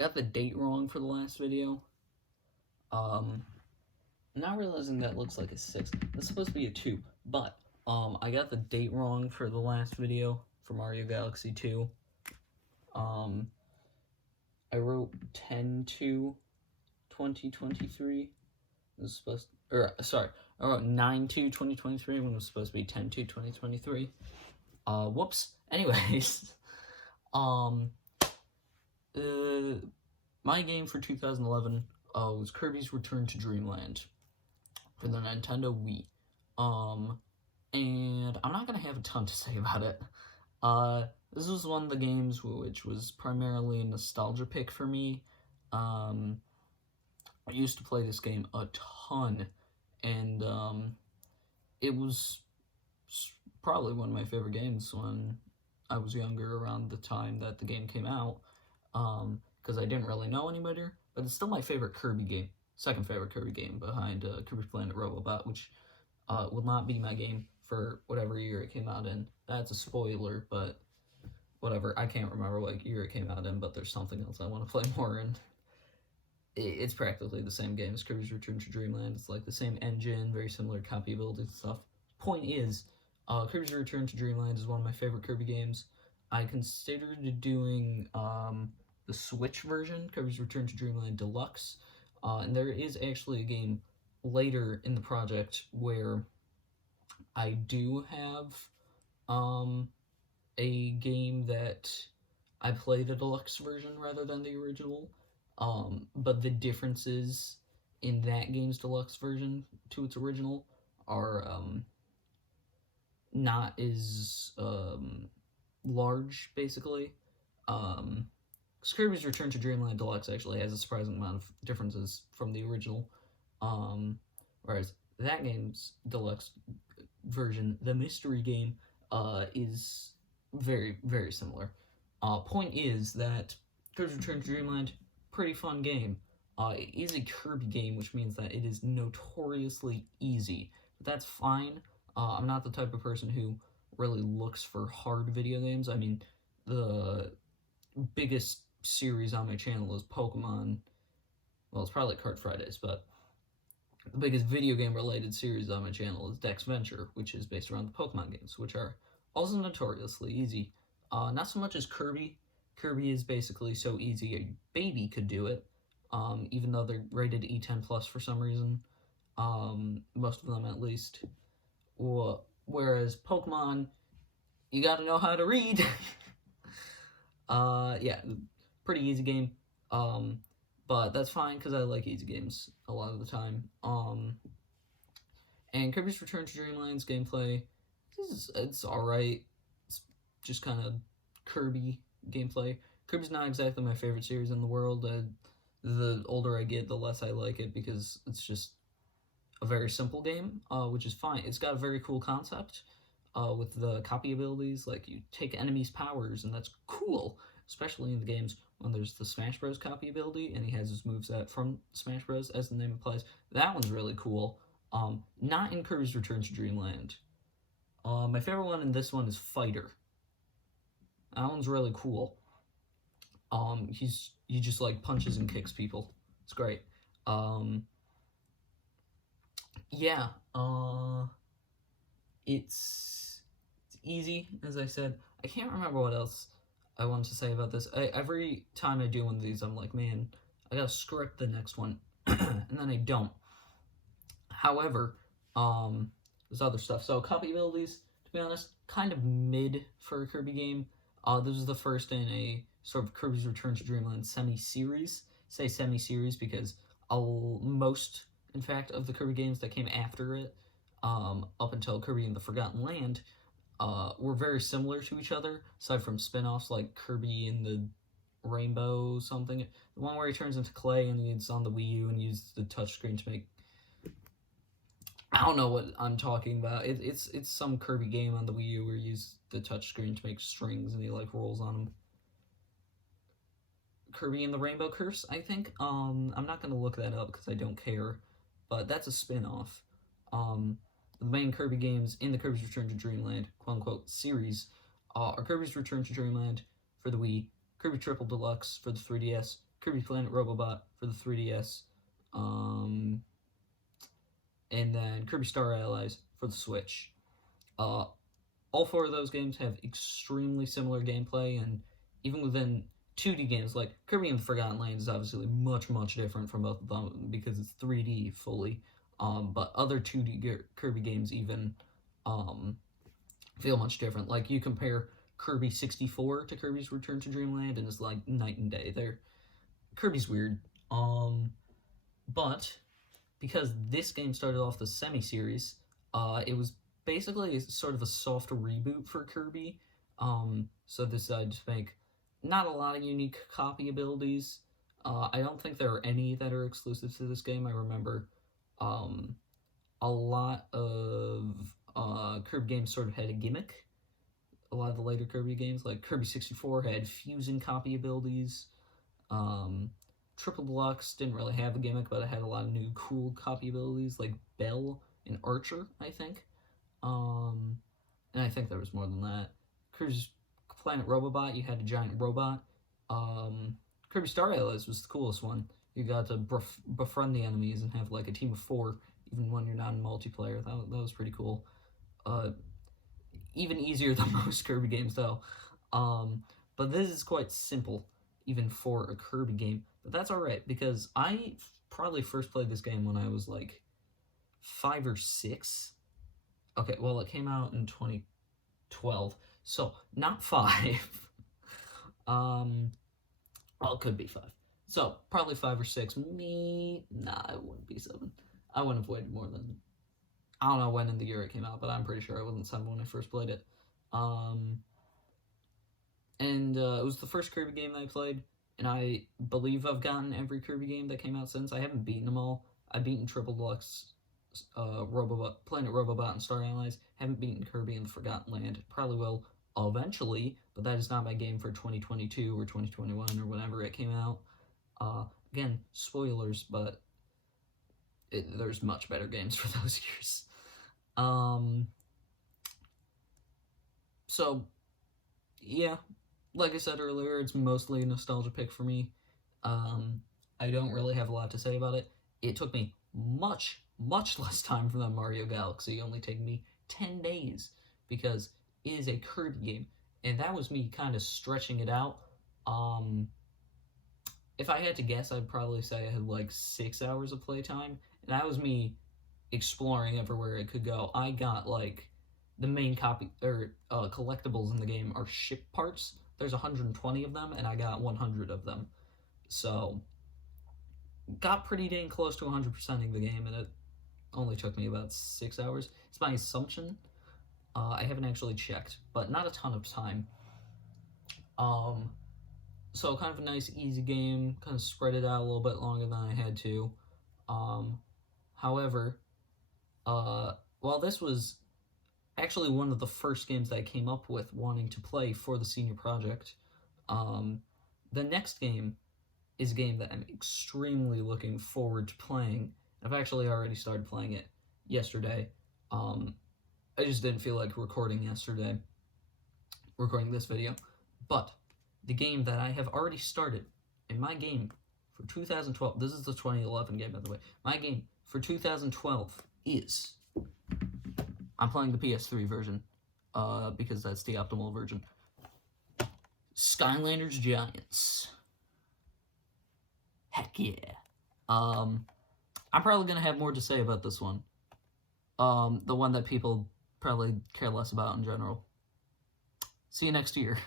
got the date wrong for the last video. Not realizing that looks like a 6. That's supposed to be a 2, but I got the date wrong for the last video for Mario Galaxy 2. I wrote 10/2/2023. It was supposed to, I wrote 9/2/2023 when it was supposed to be 10/2/2023. Whoops. Anyways, my game for 2011 was Kirby's Return to Dreamland for the Nintendo Wii. And I'm not gonna have a ton to say about it. This was one of the games which was primarily a nostalgia pick for me. I used to play this game a ton, and it was probably one of my favorite games when I was younger, around the time that the game came out, because I didn't really know any better, but it's still my favorite Kirby game, second favorite Kirby game behind Kirby Planet Robobot, which will not be my game for whatever year it came out in. That's a spoiler, but whatever. I can't remember what year it came out in, but there's something else I want to play more in. It's practically the same game as Kirby's Return to Dreamland. It's like the same engine, very similar copyability and stuff. Point is, Kirby's Return to Dreamland is one of my favorite Kirby games. I considered doing the Switch version, Kirby's Return to Dreamland Deluxe, and there is actually a game later in the project where I do have a game that I play the deluxe version rather than the original, but the differences in that game's deluxe version to its original are not as large, basically. Because Kirby's Return to Dreamland Deluxe actually has a surprising amount of differences from the original, whereas that game's deluxe version, the mystery game, is very, very similar. Point is that Kirby's Return to Dreamland, pretty fun game. It is a Kirby game, which means that it is notoriously easy. But that's fine. I'm not the type of person who really looks for hard video games. I mean, the biggest series on my channel is Pokemon. Well, it's probably Card Fridays, but the biggest video game related series on my channel is Dex Venture, which is based around the Pokemon games, which are also notoriously easy. Not so much as Kirby. Kirby is basically so easy a baby could do it, even though they're rated E10+ for some reason. Most of them, at least. Whereas Pokemon, you gotta know how to read. Yeah, pretty easy game. But that's fine, because I like easy games a lot of the time. And Kirby's Return to Dreamland's gameplay, it's alright. It's just kind of Kirby gameplay. Kirby's not exactly my favorite series in the world. The older I get, the less I like it, because it's just a very simple game, which is fine. It's got a very cool concept with the copy abilities. Like, you take enemies' powers, and that's cool, especially in the games when there's the Smash Bros. Copy ability, and he has his moveset from Smash Bros., as the name implies. That one's really cool. Not in Kirby's Return to Dreamland. My favorite one in this one is Fighter. That one's really cool. He just like punches and kicks people. It's great. Yeah. It's easy, as I said. I can't remember what else I wanted to say about this. Every time I do one of these, I'm like, man, I gotta script the next one, and then I don't. However, there's other stuff. So copy abilities, to be honest, kind of mid for a Kirby game. This was the first in a sort of Kirby's Return to Dreamland semi-series. Say semi-series because most, in fact, of the Kirby games that came after it, up until Kirby and the Forgotten Land, were very similar to each other, aside from spin-offs like Kirby and the Rainbow something. The one where he turns into clay and he's on the Wii U and uses the touchscreen to make... I don't know what I'm talking about. It's some Kirby game on the Wii U where you use the touchscreen to make strings and he, like, rolls on them. Kirby and the Rainbow Curse, I think. I'm not going to look that up because I don't care, but that's a spin-off. The main Kirby games in the Kirby's Return to Dreamland, quote-unquote, series, are Kirby's Return to Dreamland for the Wii, Kirby Triple Deluxe for the 3DS, Kirby Planet Robobot for the 3DS, and then Kirby Star Allies for the Switch. All 4 of those games have extremely similar gameplay, and even within 2D games, like Kirby and the Forgotten Land is obviously much different from both of them because it's 3D fully. But other 2D Kirby games even feel much different. Like you compare Kirby 64 to Kirby's Return to Dreamland, and it's like night and day. Kirby's weird. But because this game started off the semi-series, it was basically sort of a soft reboot for Kirby. So they decided to make not a lot of unique copy abilities. I don't think there are any that are exclusive to this game. I remember a lot of Kirby games sort of had a gimmick. A lot of the later Kirby games, like Kirby 64, had fusion copy abilities. Triple Deluxe didn't really have a gimmick, but it had a lot of new cool copy abilities, like Bell and Archer, I think. And I think there was more than that. Kirby's Planet Robobot, you had a giant robot. Kirby Star Allies was the coolest one. You got to befriend the enemies and have like a team of 4, even when you're not in multiplayer. That was pretty cool. Even easier than most Kirby games, though. But this is quite simple, even for a Kirby game. But that's alright, because I probably first played this game when I was like 5 or 6. Okay, well, it came out in 2012, so not 5. Well, it could be 5. So, probably 5 or 6. Nah, it wouldn't be 7. I wouldn't have waited more than... I don't know when in the year it came out, but I'm pretty sure I wasn't 7 when I first played it. It was the first Kirby game that I played, and I believe I've gotten every Kirby game that came out since. I haven't beaten them all. I've beaten Triple Deluxe, Planet Robobot, and Star Allies. Haven't beaten Kirby and the Forgotten Land. Probably will eventually, but that is not my game for 2022 or 2021 or whenever it came out. Again, spoilers, but there's much better games for those years. So, yeah, like I said earlier, it's mostly a nostalgia pick for me. I don't really have a lot to say about it. It took me much less time for that Mario Galaxy, only taking me 10 days, because it is a Kirby game, and that was me kind of stretching it out. If I had to guess, I'd probably say I had like 6 hours of playtime, and that was me exploring everywhere it could go. I got like the main collectibles in the game are ship parts. There's 120 of them, and I got 100 of them. So, got pretty dang close to 100%ing the game, and it only took me about 6 hours. It's my assumption. I haven't actually checked, but not a ton of time. So kind of a nice, easy game, kind of spread it out a little bit longer than I had to. However, while this was actually one of the first games that I came up with wanting to play for the senior project, the next game is a game that I'm extremely looking forward to playing. I've actually already started playing it yesterday. I just didn't feel like recording this video. But the game that I have already started, and my game for 2012, this is the 2011 game, by the way. My game for 2012 is, I'm playing the PS3 version, because that's the optimal version, Skylanders Giants. Heck yeah. I'm probably going to have more to say about this one. The one that people probably care less about in general. See you next year.